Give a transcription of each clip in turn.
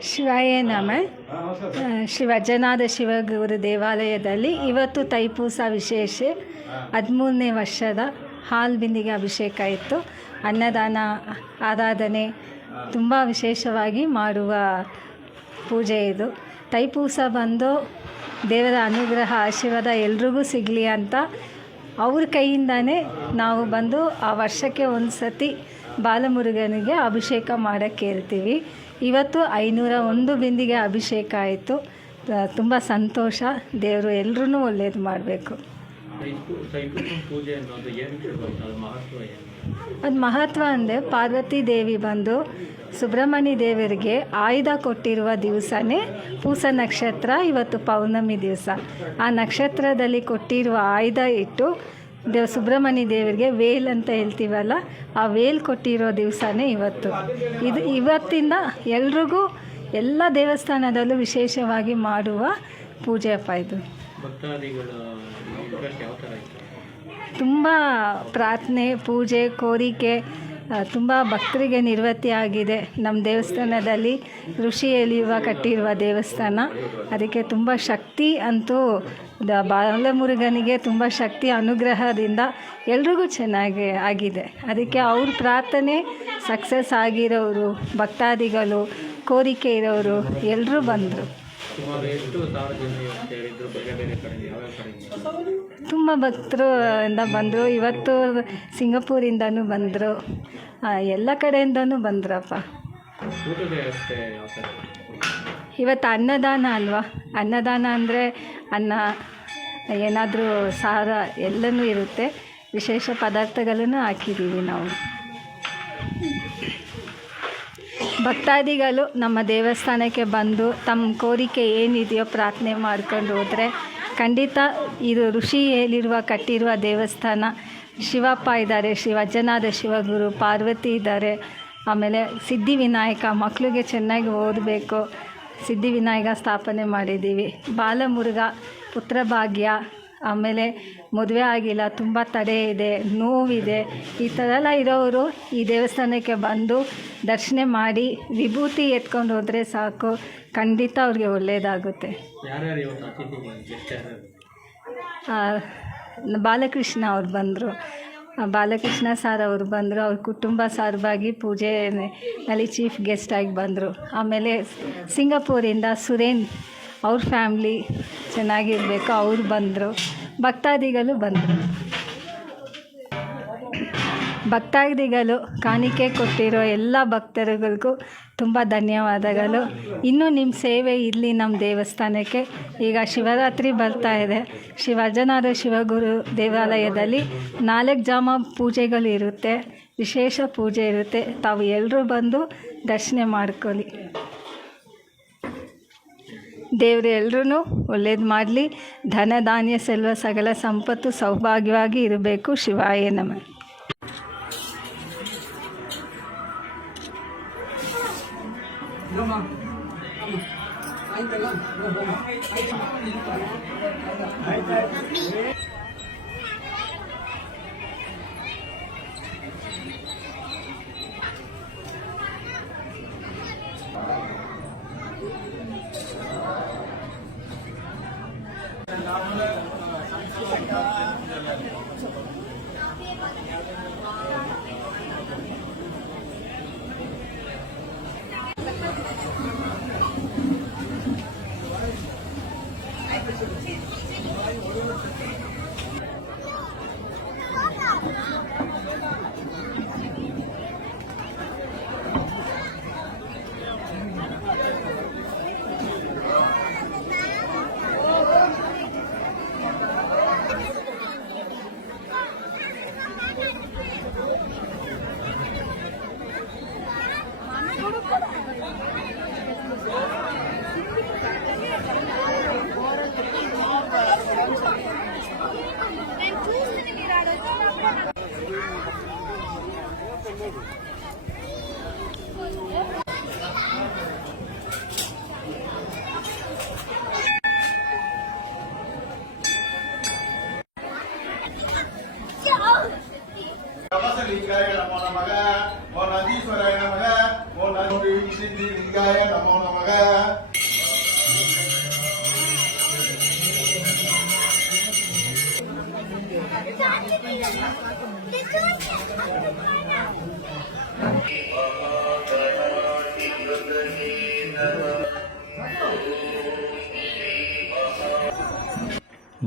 ಶಿವಾಯ ನಮ. ಶ್ರೀ ವಜ್ರನಾಥ ಶಿವಗುರು ದೇವಾಲಯದಲ್ಲಿ ಇವತ್ತು ತೈಪೂಸ ವಿಶೇಷ 13ನೇ ವರ್ಷದ ಹಾಲು ಬಿಂದಿಗೆ ಅಭಿಷೇಕ ಇತ್ತು. ಅನ್ನದಾನ ಆರಾಧನೆ ತುಂಬ ವಿಶೇಷವಾಗಿ ಮಾಡುವ ಪೂಜೆ ಇದು. ತೈಪೂಸ ಬಂದು ದೇವರ ಅನುಗ್ರಹ ಆಶೀರ್ವಾದ ಎಲ್ರಿಗೂ ಸಿಗಲಿ ಅಂತ ಅವ್ರ ಕೈಯಿಂದನೇ ನಾವು ಬಂದು ಆ ವರ್ಷಕ್ಕೆ ಒಂದು ಸತಿ ಬಾಲಮುರುಗನಿಗೆ ಅಭಿಷೇಕ ಮಾಡೋಕ್ಕೆ ಹೇಳ್ತೀವಿ. ಇವತ್ತು 501 ಬಿಂದಿಗೆ ಅಭಿಷೇಕ ಆಯಿತು. ತುಂಬ ಸಂತೋಷ. ದೇವರು ಎಲ್ಲರೂ ಒಳ್ಳೇದು ಮಾಡಬೇಕು. ಅದು ಮಹತ್ವ ಅಂದರೆ ಪಾರ್ವತಿ ದೇವಿ ಬಂದು ಸುಬ್ರಹ್ಮಣ್ಯ ದೇವರಿಗೆ ಆಯುಧ ಕೊಟ್ಟಿರುವ ದಿವಸನೇ ಪೂಸ ನಕ್ಷತ್ರ. ಇವತ್ತು ಪೌರ್ಣಮಿ ದಿವಸ ಆ ನಕ್ಷತ್ರದಲ್ಲಿ ಕೊಟ್ಟಿರುವ ಆಯುಧ ಇಟ್ಟು ಸುಬ್ರಹ್ಮಣ್ಯ ದೇವರಿಗೆ ವೇಲ್ ಅಂತ ಹೇಳ್ತೀವಲ್ಲ, ಆ ವೇಲ್ ಕೊಟ್ಟಿರೋ ದಿವಸನೇ ಇವತ್ತು. ಇವತ್ತಿಂದ ಎಲ್ರಿಗೂ ಎಲ್ಲ ದೇವಸ್ಥಾನದಲ್ಲೂ ವಿಶೇಷವಾಗಿ ಮಾಡುವ ಪೂಜೆ ಅಪ್ಪ ಇದು. ತುಂಬ ಪ್ರಾರ್ಥನೆ, ಪೂಜೆ, ಕೋರಿಕೆ ತುಂಬ ಭಕ್ತರಿಗೆ ನಿರ್ವೃತ್ತಿ ಆಗಿದೆ. ನಮ್ಮ ದೇವಸ್ಥಾನದಲ್ಲಿ ಋಷಿ ಎಲಿಯುವ ಕಟ್ಟಿರುವ ದೇವಸ್ಥಾನ. ಅದಕ್ಕೆ ತುಂಬ ಶಕ್ತಿ ಅಂತೂ ಬಾಲಮುರುಗನಿಗೆ ತುಂಬ ಶಕ್ತಿ ಅನುಗ್ರಹದಿಂದ ಎಲ್ರಿಗೂ ಚೆನ್ನಾಗಿ ಆಗಿದೆ. ಅದಕ್ಕೆ ಅವ್ರ ಪ್ರಾರ್ಥನೆ ಸಕ್ಸಸ್ ಆಗಿರೋರು, ಭಕ್ತಾದಿಗಳು, ಕೋರಿಕೆ ಇರೋರು ಎಲ್ಲರೂ ಬಂದರು. ತುಂಬ ಭಕ್ತರು ಇಂದ ಬಂದರು. ಇವತ್ತು ಸಿಂಗಪೂರಿಂದನೂ ಬಂದರು, ಎಲ್ಲ ಕಡೆಯಿಂದನೂ ಬಂದ್ರಪ್ಪ. ಇವತ್ತು ಅನ್ನದಾನ ಅಲ್ವಾ. ಅನ್ನದಾನ ಅಂದರೆ ಅನ್ನ, ಏನಾದರೂ ಸಾರ ಎಲ್ಲನೂ ಇರುತ್ತೆ. ವಿಶೇಷ ಪದಾರ್ಥಗಳನ್ನು ಹಾಕಿದ್ದೀವಿ ನಾವು. ಭಕ್ತಾದಿಗಳು ನಮ್ಮ ದೇವಸ್ಥಾನಕ್ಕೆ ಬಂದು ತಮ್ಮ ಕೋರಿಕೆ ಏನಿದೆಯೋ ಪ್ರಾರ್ಥನೆ ಮಾಡ್ಕೊಂಡು ಹೋದರೆ ಖಂಡಿತ ಇದು ಋಷಿ ಹೇಳಿರುವ ಕಟ್ಟಿರುವ ದೇವಸ್ಥಾನ. ಶಿವಪ್ಪ ಇದ್ದಾರೆ, ಶ್ರೀ ವಜ್ರನಾಥ ಶಿವಗುರು, ಪಾರ್ವತಿ ಇದ್ದಾರೆ. ಆಮೇಲೆ ಸಿದ್ಧಿವಿನಾಯಕ, ಮಕ್ಕಳಿಗೆ ಚೆನ್ನಾಗಿ ಓದಬೇಕು, ಸಿದ್ಧಿವಿನಾಯಕ ಸ್ಥಾಪನೆ ಮಾಡಿದ್ದೀವಿ. ಬಾಲಮುರುಗ, ಪುತ್ರ ಭಾಗ್ಯ, ಆಮೇಲೆ ಮದುವೆ ಆಗಿಲ್ಲ, ತುಂಬ ತಡೆ ಇದೆ, ನೋವಿದೆ, ಈ ಥರ ಎಲ್ಲ ಇರೋರು ಈ ದೇವಸ್ಥಾನಕ್ಕೆ ಬಂದು ದರ್ಶನ ಮಾಡಿ ವಿಭೂತಿ ಎತ್ಕೊಂಡು ಹೋದರೆ ಸಾಕು, ಖಂಡಿತ ಅವ್ರಿಗೆ ಒಳ್ಳೆಯದಾಗುತ್ತೆ. ಬಾಲಕೃಷ್ಣ ಅವ್ರು ಬಂದರು, ಬಾಲಕೃಷ್ಣ ಸಾರ್ ಅವರು ಬಂದರು. ಅವ್ರ ಕುಟುಂಬ ಸಾರ್ವಾಗಿ ಪೂಜೆನಲ್ಲಿ ಚೀಫ್ ಗೆಸ್ಟಾಗಿ ಬಂದರು. ಆಮೇಲೆ ಸಿಂಗಪೂರಿಂದ ಸುರೇನ್ ಅವ್ರ ಫ್ಯಾಮ್ಲಿ ಚೆನ್ನಾಗಿರಬೇಕು, ಅವ್ರು ಬಂದರು. ಭಕ್ತಾದಿಗಳು ಬಂದರು. ಭಕ್ತಾದಿಗಳು ಕಾಣಿಕೆ ಕೊಟ್ಟಿರೋ ಎಲ್ಲ ಭಕ್ತರುಗಳಿಗೂ ತುಂಬ ಧನ್ಯವಾದಗಳು. ಇನ್ನೂ ನಿಮ್ಮ ಸೇವೆ ಇರಲಿ ನಮ್ಮ ದೇವಸ್ಥಾನಕ್ಕೆ. ಈಗ ಶಿವರಾತ್ರಿ ಬರ್ತಾ ಇದೆ. ಶ್ರೀ ವಜ್ರನಾಥ ಶಿವಗುರು ದೇವಾಲಯದಲ್ಲಿ 4 ಜಾಮ ಪೂಜೆಗಳು ಇರುತ್ತೆ, ವಿಶೇಷ ಪೂಜೆ ಇರುತ್ತೆ. ತಾವು ಎಲ್ಲರೂ ಬಂದು ದರ್ಶನ ಮಾಡ್ಕೊಳ್ಳಿ. ದೇವರು ಎಲ್ಲರೂ ಒಳ್ಳೇದು ಮಾಡಲಿ. ಧನ ಧಾನ್ಯ ಸೆಲ್ವ ಸಕಲ ಸಂಪತ್ತು ಸೌಭಾಗ್ಯವಾಗಿ ಇರಬೇಕು. ಶಿವಾಯ ನಮಃ.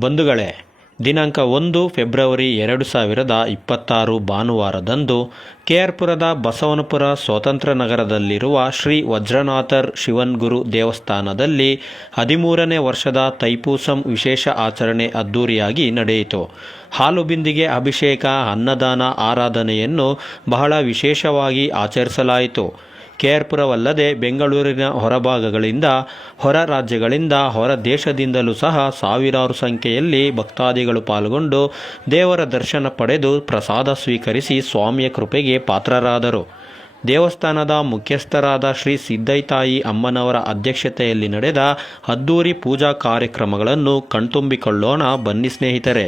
ಬಂಧುಗಳೇ, ದಿನಾಂಕ 1 ಫೆಬ್ರವರಿ 2026 ಭಾನುವಾರದಂದು ಕೆಆರ್ಪುರದ ಬಸವನಪುರ ಸ್ವಾತಂತ್ರ್ಯ ನಗರದಲ್ಲಿರುವ ಶ್ರೀ ವಜ್ರನಾಥರ್ ಶಿವನ್ಗುರು ದೇವಸ್ಥಾನದಲ್ಲಿ 13ನೇ ವರ್ಷದ ತೈಪೂಸಂ ವಿಶೇಷ ಆಚರಣೆ ಅದ್ದೂರಿಯಾಗಿ ನಡೆಯಿತು. ಹಾಲು ಬಿಂದಿಗೆ ಅಭಿಷೇಕ, ಅನ್ನದಾನ, ಆರಾಧನೆಯನ್ನು ಬಹಳ ವಿಶೇಷವಾಗಿ ಆಚರಿಸಲಾಯಿತು. ಕೆಆರ್ಪುರವಲ್ಲದೆ ಬೆಂಗಳೂರಿನ ಹೊರಭಾಗಗಳಿಂದ, ಹೊರ ರಾಜ್ಯಗಳಿಂದ, ಹೊರ ದೇಶದಿಂದಲೂ ಸಹ ಸಾವಿರಾರು ಸಂಖ್ಯೆಯಲ್ಲಿ ಭಕ್ತಾದಿಗಳು ಪಾಲ್ಗೊಂಡು ದೇವರ ದರ್ಶನ ಪಡೆದು ಪ್ರಸಾದ ಸ್ವೀಕರಿಸಿ ಸ್ವಾಮಿಯ ಕೃಪೆಗೆ ಪಾತ್ರರಾದರು. ದೇವಸ್ಥಾನದ ಮುಖ್ಯಸ್ಥರಾದ ಶ್ರೀ ಸಿದ್ದೈತಾಯಿ ಅಮ್ಮನವರ ಅಧ್ಯಕ್ಷತೆಯಲ್ಲಿ ನಡೆದ ಅದ್ದೂರಿ ಪೂಜಾ ಕಾರ್ಯಕ್ರಮಗಳನ್ನು ಕಣ್ತುಂಬಿಕೊಳ್ಳೋಣ ಬನ್ನಿ ಸ್ನೇಹಿತರೆ.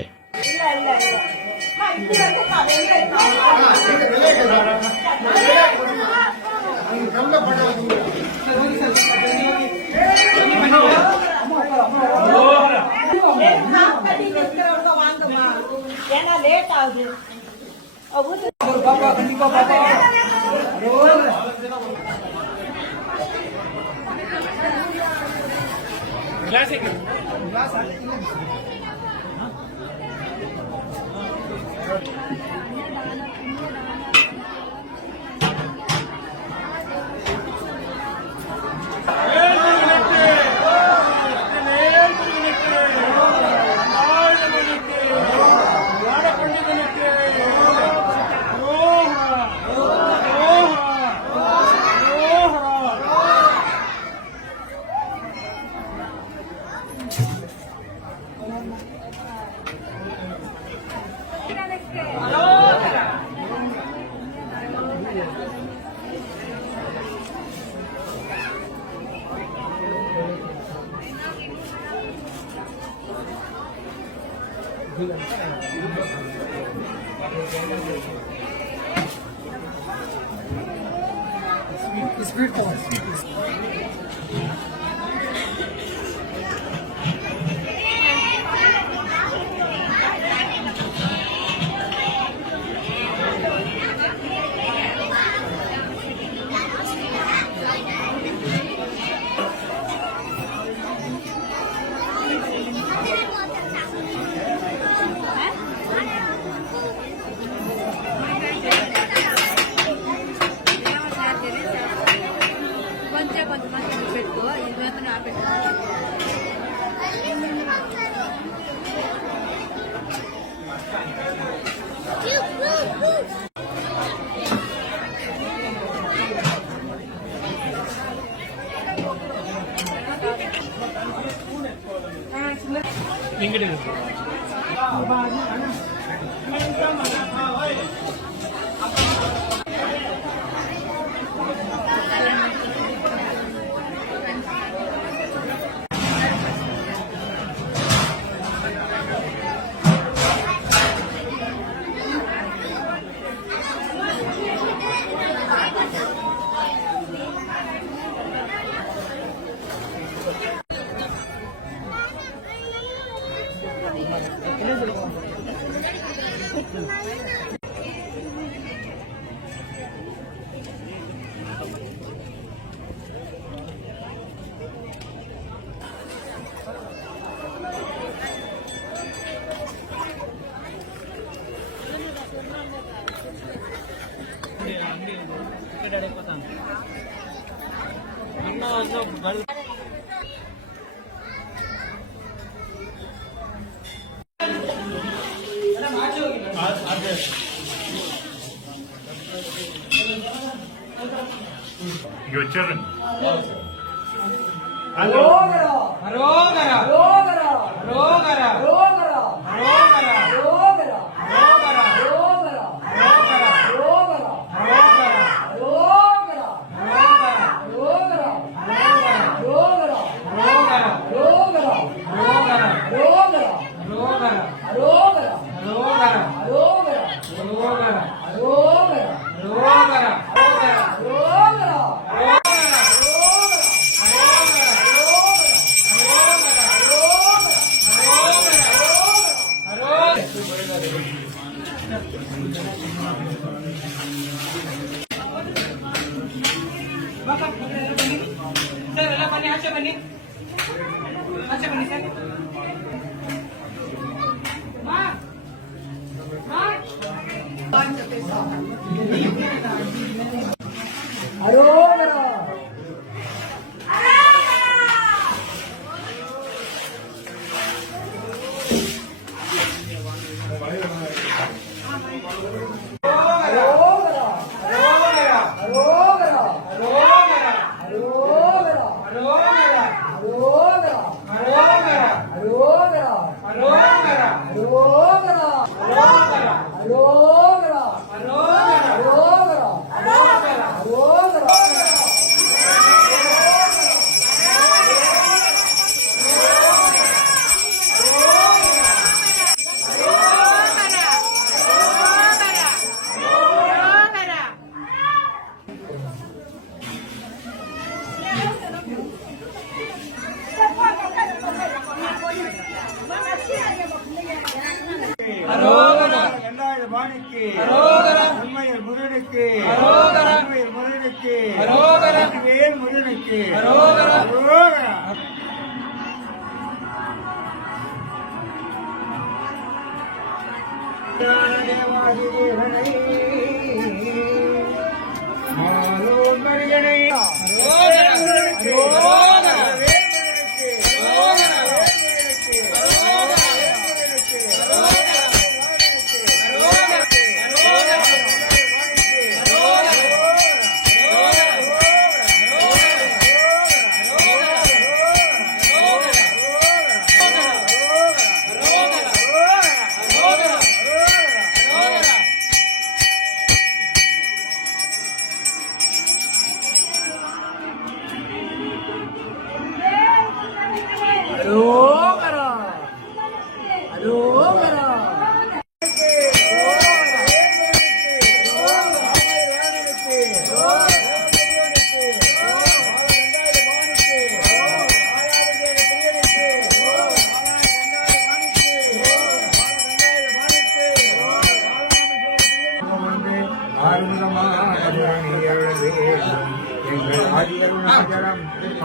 It's beautiful. ಸರ್ ಎಲ್ಲ ಬನ್ನಿ, ಆಚೆ ಬನ್ನಿ, ಆಚೆ ಬನ್ನಿ ಸರ್. வாணிக்கு உண்மையில் முருகனுக்கு உண்மையில் முருகனுக்கு வேல் முருகனுக்கு மரியனை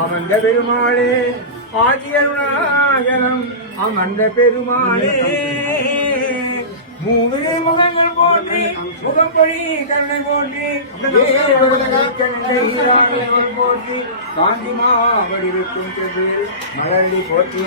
அமர்ந்த பெருமாளே ஆதியருணாகரம் அமர்ந்த பெருமாளே மூன்று முகங்கள் போற்றி முகப்பொழி கண்ணை போற்றி போற்றி காந்தி மாவடிவிக்கும் செவ்வேல் மலர்ந்து போற்றி